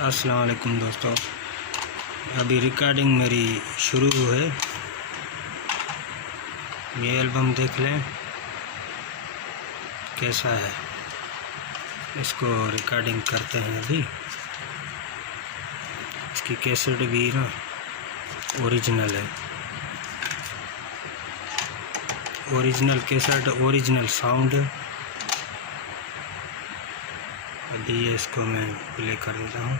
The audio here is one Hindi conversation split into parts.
अस्सलाम वालेकुम दोस्तों, अभी रिकॉर्डिंग मेरी शुरू है। ये एल्बम देख लें कैसा है। इसको रिकॉर्डिंग करते हैं अभी। इसकी कैसेट भी ना ओरिजिनल है, ओरिजिनल कैसेट, ओरिजिनल साउंड। अभी इसको मैं प्ले कर देता हूँ।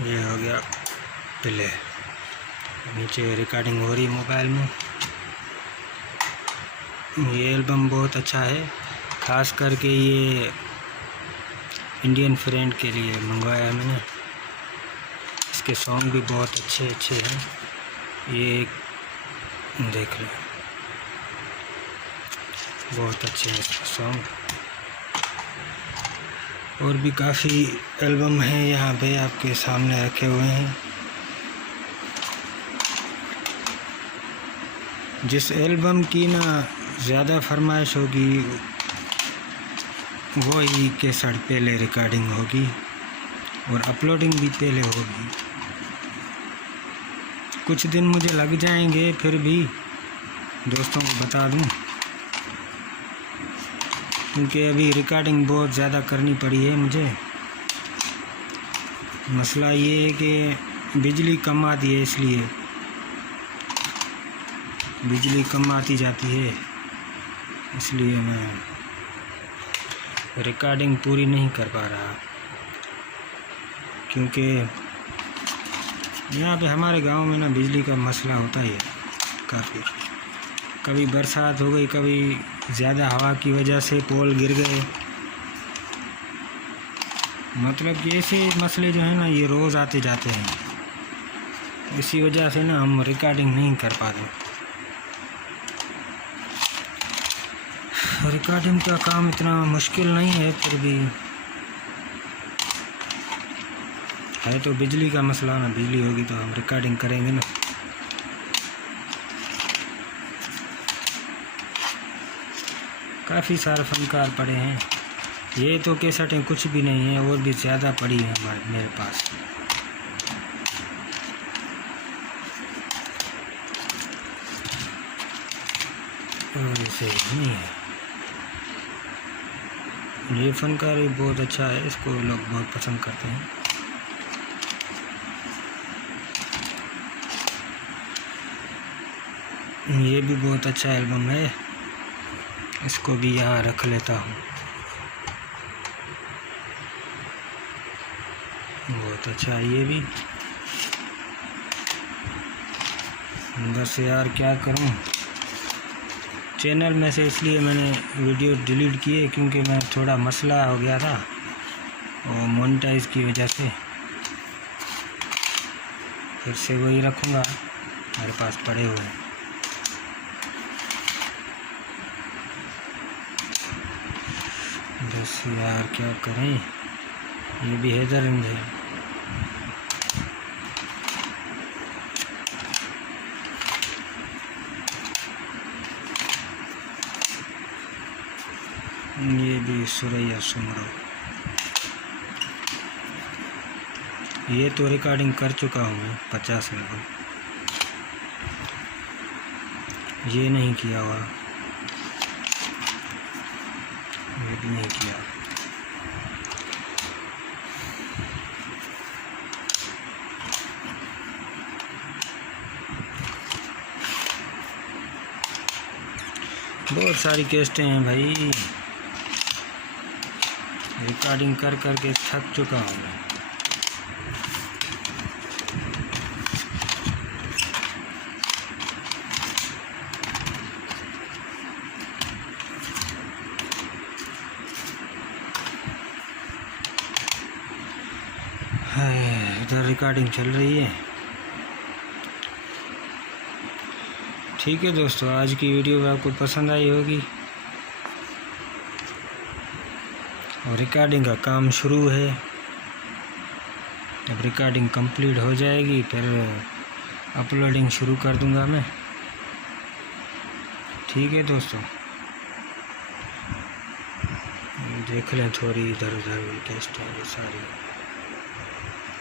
ये हो गया प्ले। नीचे रिकॉर्डिंग हो रही है मोबाइल में। ये एल्बम बहुत अच्छा है, ख़ास करके ये इंडियन फ्रेंड के लिए मंगवाया है मैंने। इसके सॉन्ग भी बहुत अच्छे अच्छे हैं। ये देख लें, बहुत अच्छे हैं इसके सॉन्ग। और भी काफ़ी एल्बम हैं यहाँ पे आपके सामने रखे हुए हैं। जिस एल्बम की ना ज़्यादा फरमाइश होगी वही कैसेट पहले रिकॉर्डिंग होगी और अपलोडिंग भी पहले होगी। कुछ दिन मुझे लग जाएंगे, फिर भी दोस्तों को बता दूं, क्योंकि अभी रिकॉर्डिंग बहुत ज़्यादा करनी पड़ी है मुझे। मसला ये है कि बिजली कम आती है, इसलिए बिजली कम आती जाती है, इसलिए मैं रिकॉर्डिंग पूरी नहीं कर पा रहा। क्योंकि यहाँ पे हमारे गांव में ना बिजली का मसला होता ही है काफ़ी। कभी बरसात हो गई, कभी ज़्यादा हवा की वजह से पोल गिर गए। मतलब कि ऐसे मसले जो है ना ये रोज़ आते जाते हैं। इसी वजह से ना हम रिकॉर्डिंग नहीं कर पाते। रिकॉर्डिंग का काम इतना मुश्किल नहीं है, फिर भी है तो बिजली का मसला ना। बिजली होगी तो हम रिकॉर्डिंग करेंगे ना। काफ़ी सारे फनकार पड़े हैं। ये तो कैसेटें कुछ भी नहीं है, और भी ज़्यादा पड़ी है मेरे पास। और इसे नहीं है। ये फनकार भी बहुत अच्छा है, इसको लोग बहुत पसंद करते हैं। ये भी बहुत अच्छा एल्बम है, इसको भी यहाँ रख लेता हूँ। बहुत अच्छा है ये भी। बस यार क्या करूँ, चैनल में से इसलिए मैंने वीडियो डिलीट किए क्योंकि मैं थोड़ा मसला हो गया था और मोनेटाइज की वजह से। फिर से वही रखूँगा, मेरे पास पड़े हुए हैं। बस यार क्या करें, ये भी हैदरगंज है। ये भी सुरैया सुमरो। ये तो रिकॉर्डिंग कर चुका हूँ मैं 50 एल्बम। ये नहीं किया हुआ, ये भी नहीं किया। बहुत सारी कैसेटें हैं भाई, रिकॉर्डिंग कर कर के थक चुका हूँ मैं। इधर रिकॉर्डिंग चल रही है। ठीक है दोस्तों, आज की वीडियो आपको पसंद आई होगी। और रिकॉर्डिंग का काम शुरू है। जब रिकॉर्डिंग कंप्लीट हो जाएगी फिर अपलोडिंग शुरू कर दूंगा मैं। ठीक है दोस्तों, देख लें थोड़ी इधर उधर भी टेस्ट है ये सारी।